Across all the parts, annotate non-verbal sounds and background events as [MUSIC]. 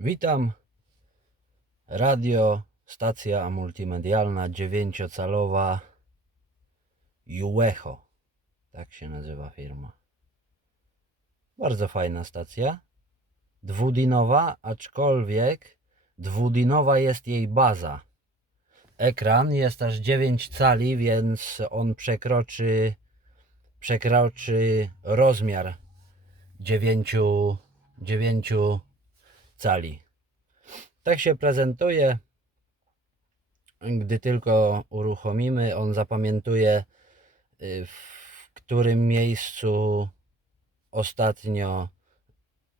Witam. Radio, stacja multimedialna dziewięciocalowa Juecho. Tak się nazywa firma. Bardzo fajna stacja. Dwudinowa, aczkolwiek dwudinowa jest jej baza. Ekran jest aż 9 cali, więc on przekroczy przekroczy rozmiar 9, 9 cali. Tak się prezentuje. Gdy tylko uruchomimy, on zapamiętuje y, w którym miejscu ostatnio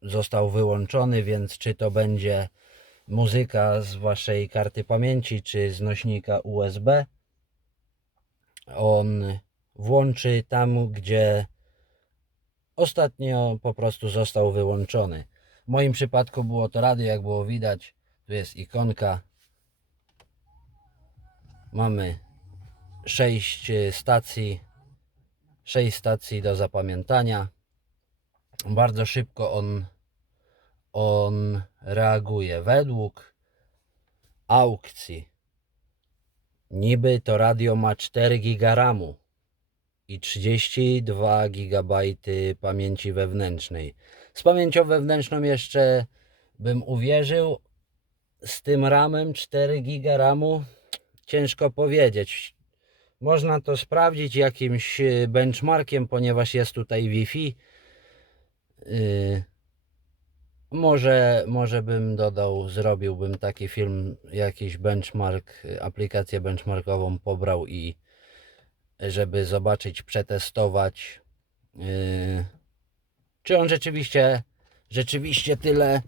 został wyłączony, więc czy to będzie muzyka z waszej karty pamięci, czy z nośnika USB, on włączy tam, gdzie ostatnio po prostu został wyłączony. W moim przypadku było to radio, jak było widać. Tu jest ikonka. Mamy 6 stacji. 6 stacji do zapamiętania. Bardzo szybko on, on reaguje. Według aukcji niby to radio ma 4 giga RAMu i 32 GB pamięci wewnętrznej. Z pamięcią wewnętrzną jeszcze bym uwierzył. Z tym ramem 4 GB RAMu ciężko powiedzieć. Można to sprawdzić jakimś y, benchmarkiem, ponieważ jest tutaj Wi-Fi. Yy, może, może bym dodał, zrobiłbym taki film, jakiś benchmark, aplikację benchmarkową pobrał i żeby zobaczyć, przetestować, yy, czy on rzeczywiście, rzeczywiście tyle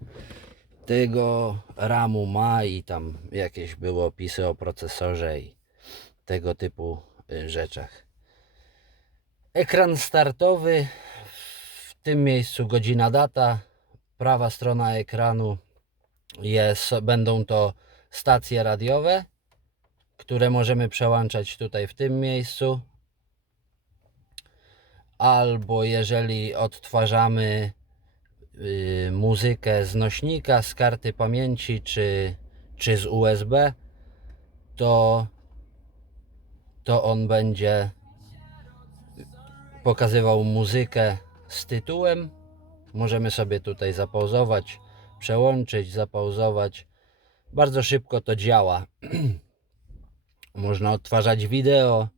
tego RAMu ma i tam jakieś były opisy o procesorze i tego typu y, rzeczach. Ekran startowy, w tym miejscu godzina data, prawa strona ekranu jest, będą to stacje radiowe, które możemy przełączać tutaj w tym miejscu. Albo jeżeli odtwarzamy y, muzykę z nośnika, z karty pamięci czy, czy z USB, to, to on będzie pokazywał muzykę z tytułem. Możemy sobie tutaj zapauzować, przełączyć, zapauzować. Bardzo szybko to działa. [CLEARS THROAT] Można odtwarzać wideo.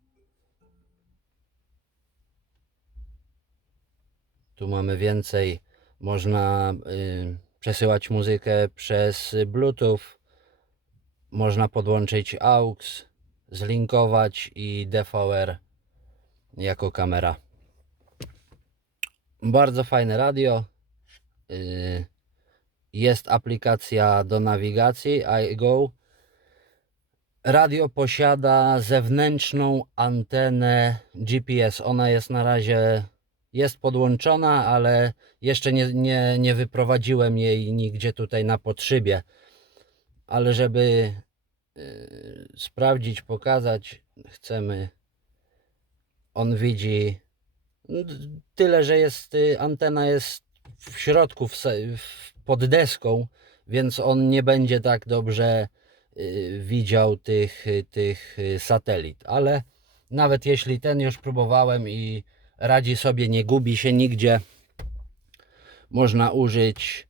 Tu mamy więcej. Można y, przesyłać muzykę przez Bluetooth. Można podłączyć AUX, zlinkować i DVR jako kamera. Bardzo fajne radio. Y, jest aplikacja do nawigacji iGo. Radio posiada zewnętrzną antenę GPS. Ona jest na razie jest podłączona, ale jeszcze nie, nie, nie wyprowadziłem jej nigdzie tutaj na podszybie. Ale żeby y, sprawdzić, pokazać, chcemy. On widzi n- tyle, że jest y, antena jest w środku, w, w, pod deską, więc on nie będzie tak dobrze y, widział tych, y, tych y, satelit. Ale nawet jeśli ten już próbowałem i radzi sobie, nie gubi się nigdzie, można użyć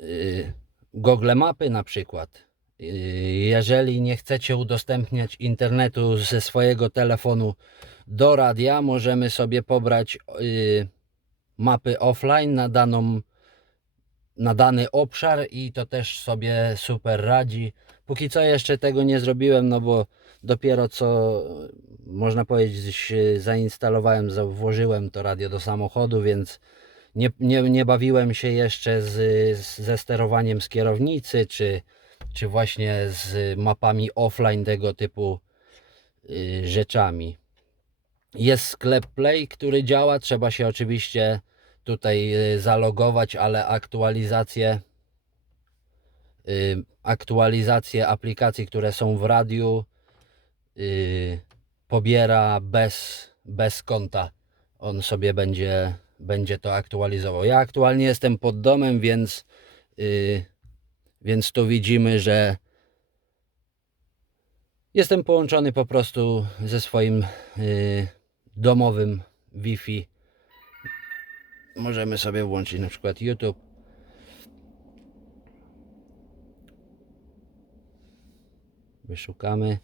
y, Google Mapy na przykład. Y, Jeżeli nie chcecie udostępniać internetu ze swojego telefonu do radia, możemy sobie pobrać y, mapy offline na daną na dany obszar i to też sobie super radzi. Póki co jeszcze tego nie zrobiłem, no bo dopiero co można powiedzieć zainstalowałem, za- włożyłem to radio do samochodu, więc nie, nie, nie bawiłem się jeszcze z, z, ze sterowaniem z kierownicy, czy, czy właśnie z mapami offline tego typu y, rzeczami. Jest sklep Play, który działa. Trzeba się oczywiście tutaj y, zalogować, ale aktualizacje y, aktualizacje aplikacji, które są w radiu y, pobiera bez, bez konta. On sobie będzie, będzie to aktualizował. Ja aktualnie jestem pod domem, więc y, Więc tu widzimy, że jestem połączony po prostu ze swoim y, domowym Wi-Fi. Możemy sobie włączyć na przykład YouTube. Wyszukamy.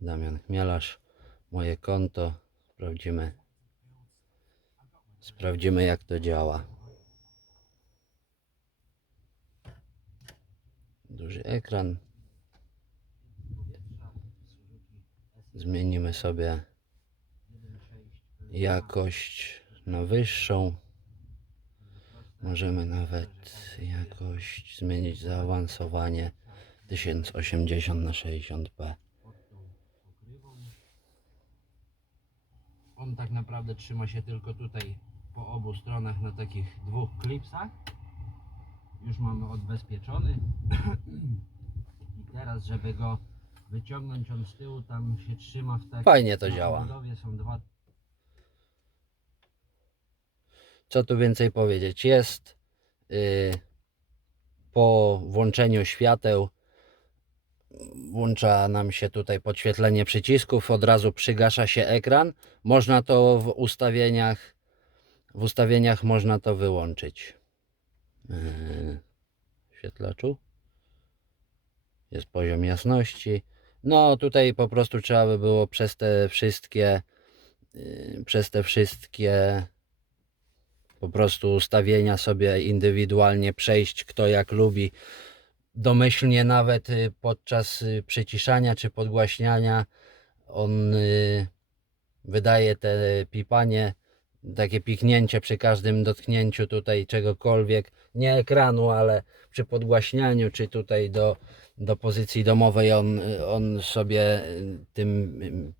Damian Chmielarz, moje konto. Sprawdzimy. Sprawdzimy jak to działa. Duży ekran. Zmienimy sobie jakość na wyższą. Możemy nawet jakość zmienić zaawansowanie 1080 na 60p. On tak naprawdę trzyma się tylko tutaj po obu stronach na takich dwóch klipsach. Już mamy odbezpieczony. [CLEARS THROAT] I teraz, żeby go wyciągnąć on z tyłu, tam się trzyma w takiej... Fajnie to działa. są dwa... Co tu więcej powiedzieć? Jest y, po włączeniu świateł włącza nam się tutaj podświetlenie przycisków, od razu przygasza się ekran. Można to w ustawieniach w ustawieniach można to wyłączyć. Yy, świetlaczu jest poziom jasności. No tutaj po prostu trzeba by było przez te wszystkie yy, przez te wszystkie po prostu ustawienia sobie indywidualnie przejść kto jak lubi domyślnie nawet y, podczas y, przyciszania czy podgłaśniania on y, wydaje te pipanie, takie piknięcie przy każdym dotknięciu tutaj czegokolwiek, nie ekranu, ale przy podgłaśnianiu czy tutaj do, do pozycji domowej on, on sobie tym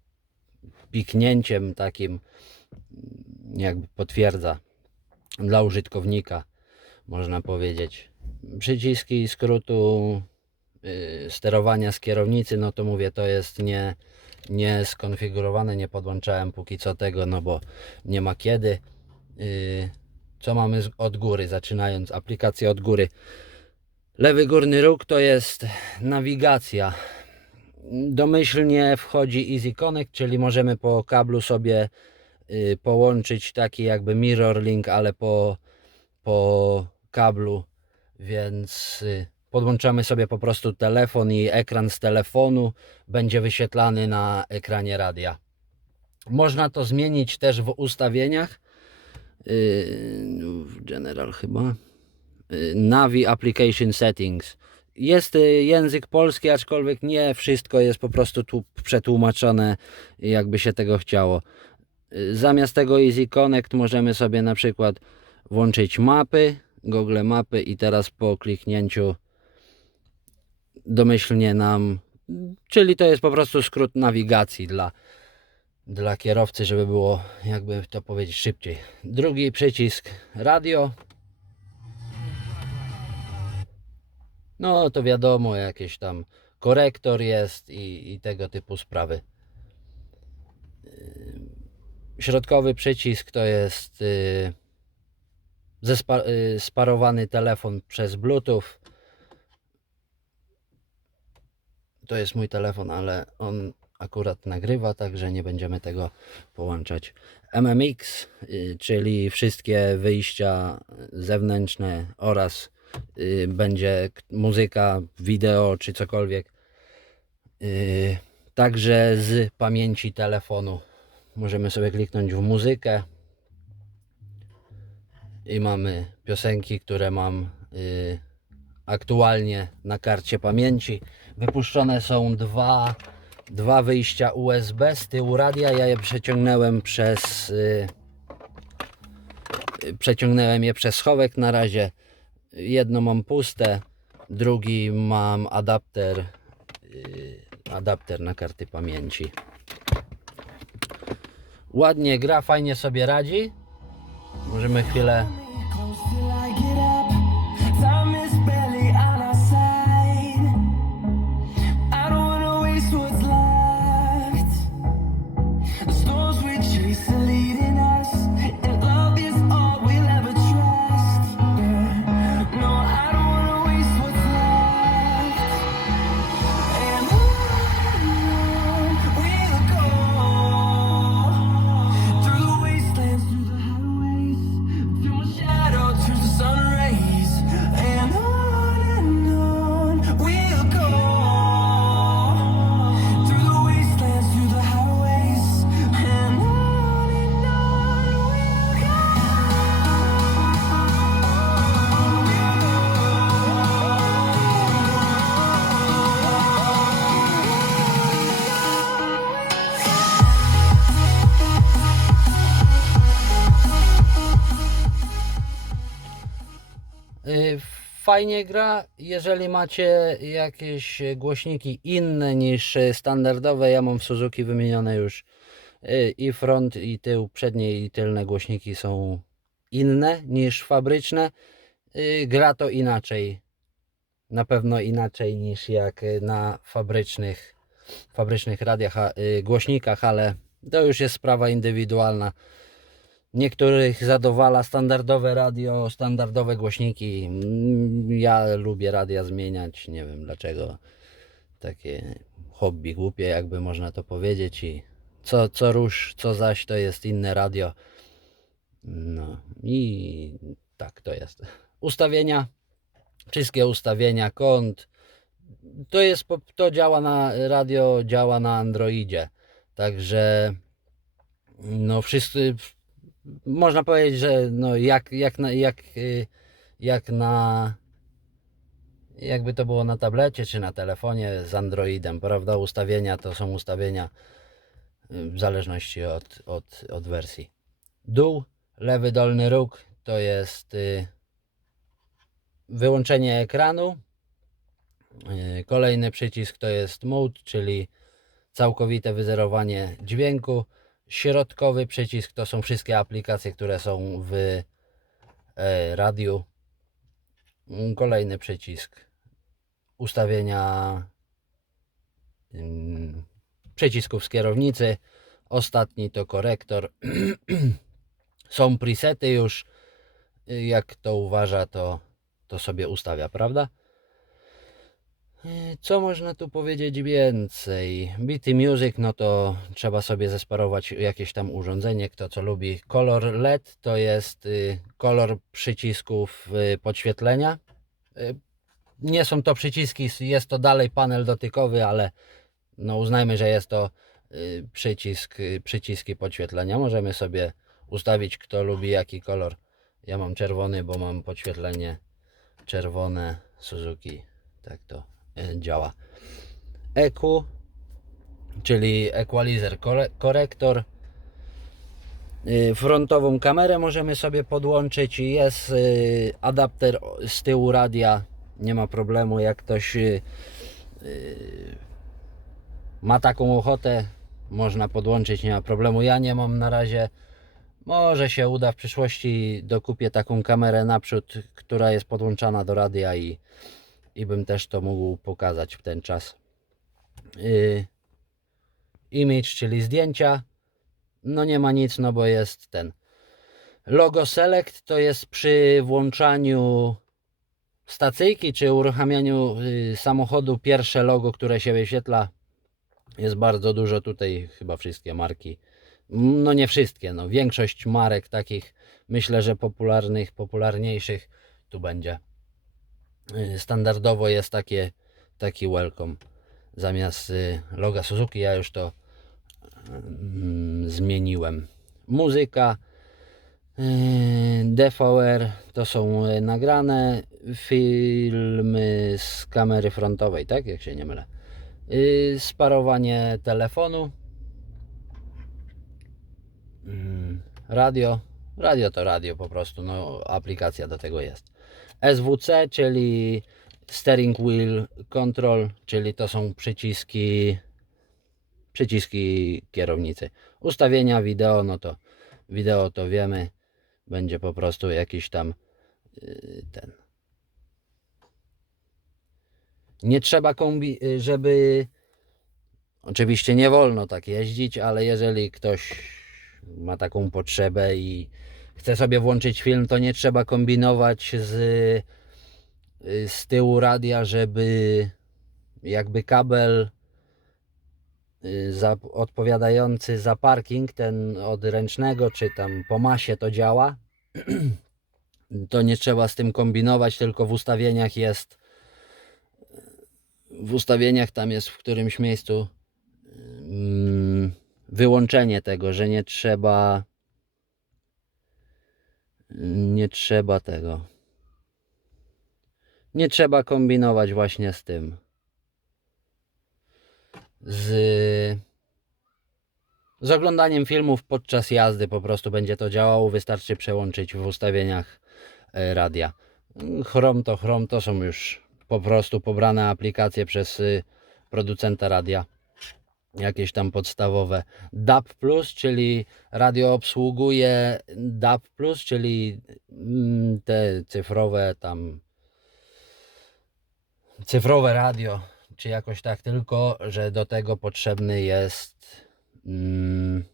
piknięciem takim jakby potwierdza dla użytkownika, można powiedzieć przyciski skrótu y, sterowania z kierownicy, no to mówię, to jest nie, nie skonfigurowane, nie podłączałem póki co tego, no bo nie ma kiedy. Y, co mamy od góry, zaczynając aplikację od góry. Lewy górny róg to jest nawigacja. Domyślnie wchodzi Easy Connect, czyli możemy po kablu sobie y, połączyć taki jakby mirror link, ale po, po kablu więc y, podłączamy sobie po prostu telefon i ekran z telefonu będzie wyświetlany na ekranie radia. Można to zmienić też w ustawieniach. Yy, w General chyba. Yy, Navi Application Settings. Jest y, język polski, aczkolwiek nie wszystko jest po prostu tu przetłumaczone, jakby się tego chciało. Y, Zamiast tego Easy Connect możemy sobie na przykład włączyć mapy, Google Mapy i teraz po kliknięciu domyślnie nam, czyli to jest po prostu skrót nawigacji dla, dla kierowcy, żeby było jakby to powiedzieć szybciej. Drugi przycisk radio. No to wiadomo, jakieś tam korektor jest i, i tego typu sprawy. Środkowy przycisk to jest yy, zespa- y, sparowany telefon przez Bluetooth. To jest mój telefon, ale on akurat nagrywa, także nie będziemy tego połączać. MMX, y, czyli wszystkie wyjścia zewnętrzne oraz y, będzie muzyka, wideo czy cokolwiek. Także z pamięci telefonu możemy sobie kliknąć w muzykę i mamy piosenki, które mam y, aktualnie na karcie pamięci. Wypuszczone są dwa, dwa wyjścia USB z tyłu radia. Ja je przeciągnąłem przez y, y, przeciągnąłem je przez schowek na razie. Jedno mam puste, drugi mam adapter y, adapter na karty pamięci. Ładnie gra, fajnie sobie radzi. Możemy chwilę fajnie gra. Jeżeli macie jakieś głośniki inne niż standardowe, ja mam w Suzuki wymienione już e, i front, i tył, przednie i tylne głośniki są inne niż fabryczne. E, Gra to inaczej. Na pewno inaczej niż jak na fabrycznych, fabrycznych radiach, e, głośnikach, ale to już jest sprawa indywidualna. Niektórych zadowala standardowe radio, standardowe głośniki. Mm, Ja lubię radia zmieniać, nie wiem dlaczego. Takie hobby głupie, jakby można to powiedzieć. I co, co rusz, co zaś to jest inne radio. No i tak to jest. Ustawienia, wszystkie ustawienia, kąt. To jest, to działa na radio, działa na Androidzie. Także no wszyscy można powiedzieć, że no jak, jak, na, jak, y, jak na jakby to było na tablecie czy na telefonie z Androidem, prawda? Ustawienia to są ustawienia y, w zależności od, od, od wersji. Dół, lewy dolny róg to jest y, wyłączenie ekranu. Kolejny przycisk to jest mode, czyli całkowite wyzerowanie dźwięku. Środkowy przycisk to są wszystkie aplikacje, które są w e, radiu. Mm, Kolejny przycisk ustawienia mm, przycisków z kierownicy. Ostatni to korektor. [CLEARS THROAT] są presety już. Jak to uważa, to, to sobie ustawia, prawda? Co można tu powiedzieć więcej? BT Music, no to trzeba sobie zesparować jakieś tam urządzenie, kto co lubi. Kolor LED to jest y, kolor przycisków y, podświetlenia. Y, Nie są to przyciski, jest to dalej panel dotykowy, ale no uznajmy, że jest to przycisk, przyciski podświetlenia. Możemy sobie ustawić, kto lubi jaki kolor. Ja mam czerwony, bo mam podświetlenie czerwone Suzuki. Tak to działa. EQ, czyli equalizer kore- korektor. Y, Frontową kamerę możemy sobie podłączyć. Jest y, adapter z tyłu radia. Nie ma problemu, jak ktoś ma taką ochotę, można podłączyć, nie ma problemu. Ja nie mam na razie. Może się uda w przyszłości dokupię taką kamerę naprzód, która jest podłączana do radia i, i bym też to mógł pokazać w ten czas. Yy, image, czyli zdjęcia. No nie ma nic, no bo jest ten. Logo Select to jest przy włączaniu stacyjki czy uruchamianiu y, samochodu pierwsze logo, które się wyświetla. Jest bardzo dużo tutaj, chyba wszystkie marki. No nie wszystkie, no większość marek takich myślę, że popularnych, popularniejszych tu będzie. Standardowo jest takie, taki welcome zamiast y, loga Suzuki. Ja już to mm, zmieniłem. Muzyka y, DVR to są y, nagrane filmy z kamery frontowej, tak? Jak się nie mylę. Sparowanie telefonu. Mm, Radio. Radio to radio po prostu, no aplikacja do tego jest. SWC, czyli steering wheel control, czyli to są przyciski przyciski kierownicy. Ustawienia wideo, no to wideo to wiemy, będzie po prostu jakiś tam yy, ten. Nie trzeba kombi, y, żeby oczywiście nie wolno tak jeździć, ale jeżeli ktoś ma taką potrzebę i chce sobie włączyć film, to nie trzeba kombinować z, y, z tyłu radia, żeby jakby kabel y, za, odpowiadający za parking, ten od ręcznego, czy tam po masie to działa, [CLEARS THROAT] to nie trzeba z tym kombinować, tylko w ustawieniach jest w ustawieniach tam jest w którymś miejscu mm, wyłączenie tego, że nie trzeba nie trzeba tego. Nie trzeba kombinować właśnie z tym. Z z oglądaniem filmów podczas jazdy po prostu będzie to działało. Wystarczy przełączyć w ustawieniach e, radia. Chrom to chrom to są już po prostu pobrane aplikacje przez y, producenta radia. Jakieś tam podstawowe. DAB, czyli radio obsługuje DAB, czyli mm, te cyfrowe tam. Cyfrowe radio, czy jakoś tak, tylko że do tego potrzebny jest. Mm,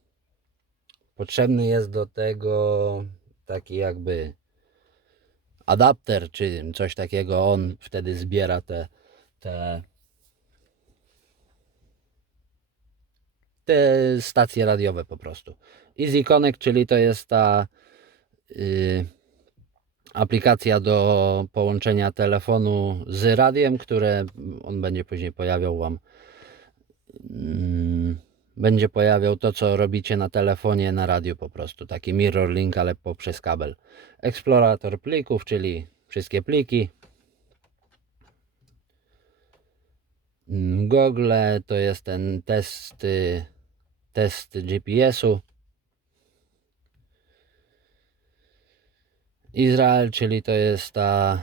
potrzebny jest do tego taki jakby adapter czy coś takiego. On wtedy zbiera te, te, te stacje radiowe po prostu. Easy Connect, czyli to jest ta y, aplikacja do połączenia telefonu z radiem, które on będzie później pojawiał Wam. mm, Będzie pojawiał to, co robicie na telefonie, na radiu po prostu. Taki mirror link, ale poprzez kabel. Eksplorator plików, czyli wszystkie pliki. Mm, Google to jest ten test, y, test GPS-u. Izrael, czyli to jest ta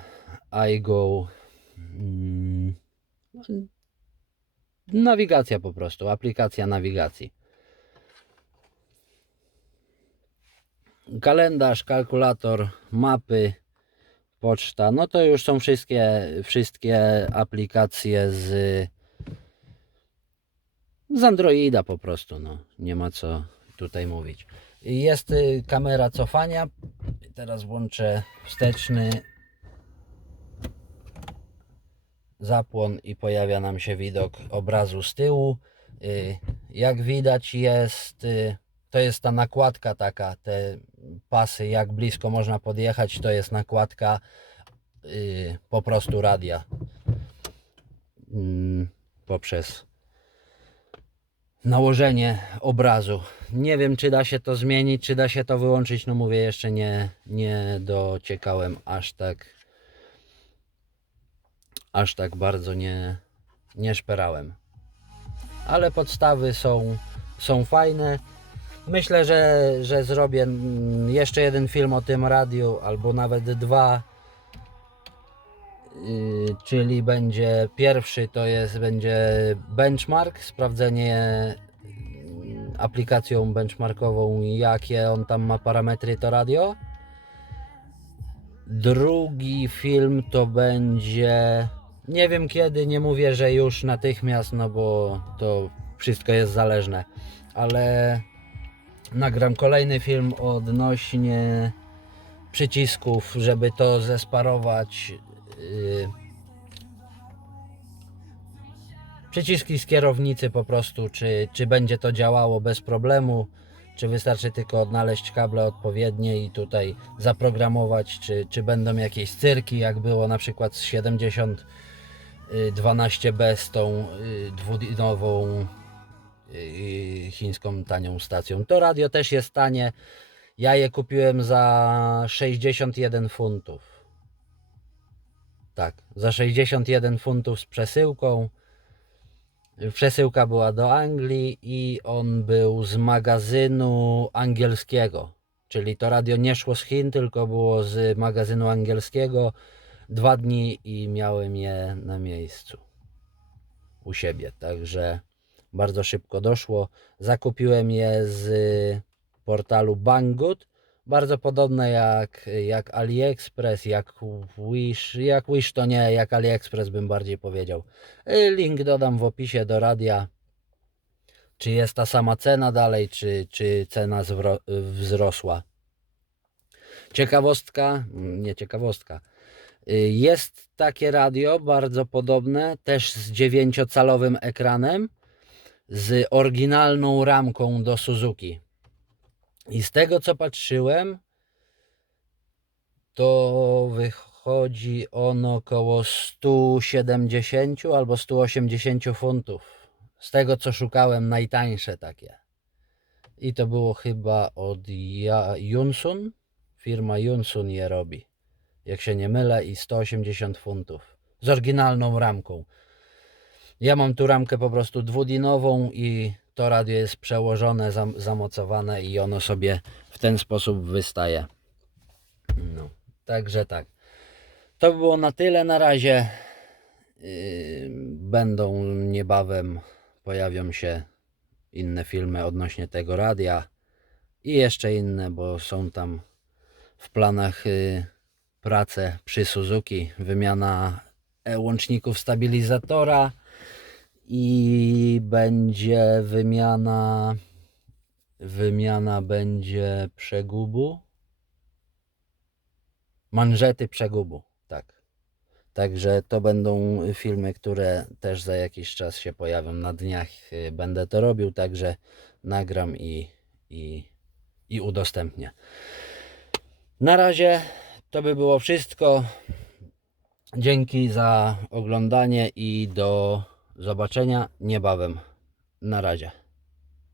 iGo mm, nawigacja po prostu, aplikacja nawigacji. Kalendarz, kalkulator, mapy, poczta, no to już są wszystkie, wszystkie aplikacje z, z Androida po prostu, no nie ma co tutaj mówić. Jest y, kamera cofania, teraz włączę wsteczny zapłon i pojawia nam się widok obrazu z tyłu. Y, Jak widać jest, y, to jest ta nakładka taka, te pasy, jak blisko można podjechać, to jest nakładka po prostu radia Mm, poprzez nałożenie obrazu. Nie wiem, czy da się to zmienić, czy da się to wyłączyć. No mówię, jeszcze nie, nie dociekałem aż tak aż tak bardzo nie, nie szperałem. Ale podstawy są, są fajne. Myślę, że, że zrobię jeszcze jeden film o tym radiu, albo nawet dwa. Yy, czyli będzie pierwszy to jest będzie benchmark, sprawdzenie yy, aplikacją benchmarkową, jakie on tam ma parametry to radio. Drugi film to będzie. Nie wiem kiedy, nie mówię, że już natychmiast, no bo to wszystko jest zależne, ale nagram kolejny film odnośnie przycisków, żeby to zesparować. Yy, przyciski z kierownicy po prostu, czy, czy będzie to działało bez problemu, czy wystarczy tylko odnaleźć kable odpowiednie i tutaj zaprogramować, czy, czy będą jakieś cyrki, jak było na przykład z 70 y, 12B z tą y, dwudinową y, chińską tanią stacją. To radio też jest tanie. Ja je kupiłem za 61 funtów. Tak, za 61 funtów z przesyłką. Przesyłka była do Anglii i on był z magazynu angielskiego. Czyli to radio nie szło z Chin, tylko było z magazynu angielskiego. Dwa dni i miałem je na miejscu u siebie. Także bardzo szybko doszło. Zakupiłem je z portalu Banggood. Bardzo podobne jak, jak AliExpress, jak Wish. Jak Wish to nie, jak AliExpress bym bardziej powiedział. Y, Link dodam w opisie do radia. Czy jest ta sama cena dalej, czy, czy cena wzrosła. Ciekawostka, nie ciekawostka. Y, Jest takie radio bardzo podobne, też z 9-calowym ekranem, z oryginalną ramką do Suzuki. I z tego co patrzyłem, to wychodzi ono około 170 albo 180 funtów. Z tego co szukałem, najtańsze takie. I to było chyba od Yunsun. Firma Yunsun je robi. Jak się nie mylę, i 180 funtów. Z oryginalną ramką. Ja mam tu ramkę po prostu dwudinową i to radio jest przełożone, zam- zamocowane i ono sobie w ten sposób wystaje. No, także tak. To by było na tyle na razie. Yy, Będą niebawem, pojawią się inne filmy odnośnie tego radia i jeszcze inne, bo są tam w planach yy, prace przy Suzuki, wymiana e, łączników stabilizatora i będzie wymiana wymiana będzie przegubu manżety przegubu, tak. Także to będą filmy, które też za jakiś czas się pojawią. Na dniach y, będę to robił, także nagram i, i, i udostępnię. Na razie to by było wszystko. Dzięki za oglądanie i do zobaczenia niebawem. Na razie.